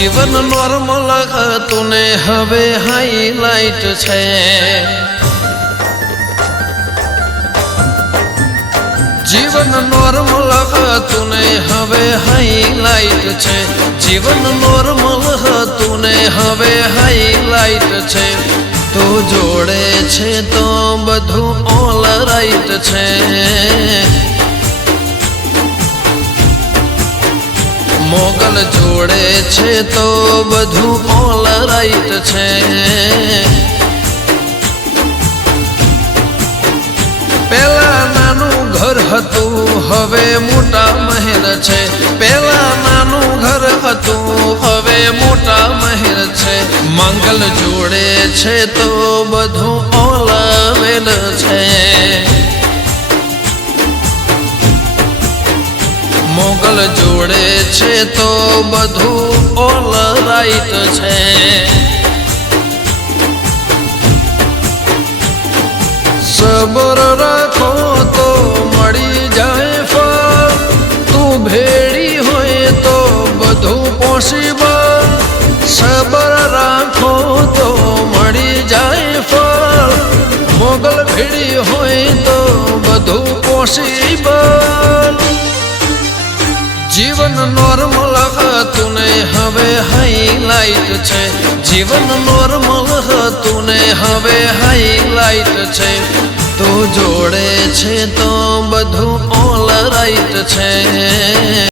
જીવન નોર્મલ હતું ને હવે હાઈલાઈટ છે। જીવન નોર્મલ હતું ને હવે હાઈલાઈટ છે। જીવન નોર્મલ હતું ને હવે હાઈલાઈટ છે। તો જોડે છે તો બધું ઓલ રાઈટ છે। મોગલ જોડે છે તો બધું ઓલ રાઈટ છે। પેલા નાનું ઘર હતું હવે મોટા મહેલ છે। પેલા નાનું ઘર હતું હવે મોટા મહેલ છે। મંગલ જોડે છે તો બધું ઓલ વેલ છે। મોગલ જોડે છે તો બધું ઓલ રાઈટ છે। સબર રાખો તો મળી જાય ફળ। તું ભેડી હોય તો બધું પોસિબલ। સબર રાખો તો મળી જાય ફળ। મોગલ ભેડી હોય તો બધું પોસિબલ। જીવન નોર્મલ હતું ને હવે હાઈલાઈટ છે। જીવન નોર્મલ હતું ને હવે હાઈલાઈટ છે। તો જોડે છે તો બધું ઓલ રાઈટ છે।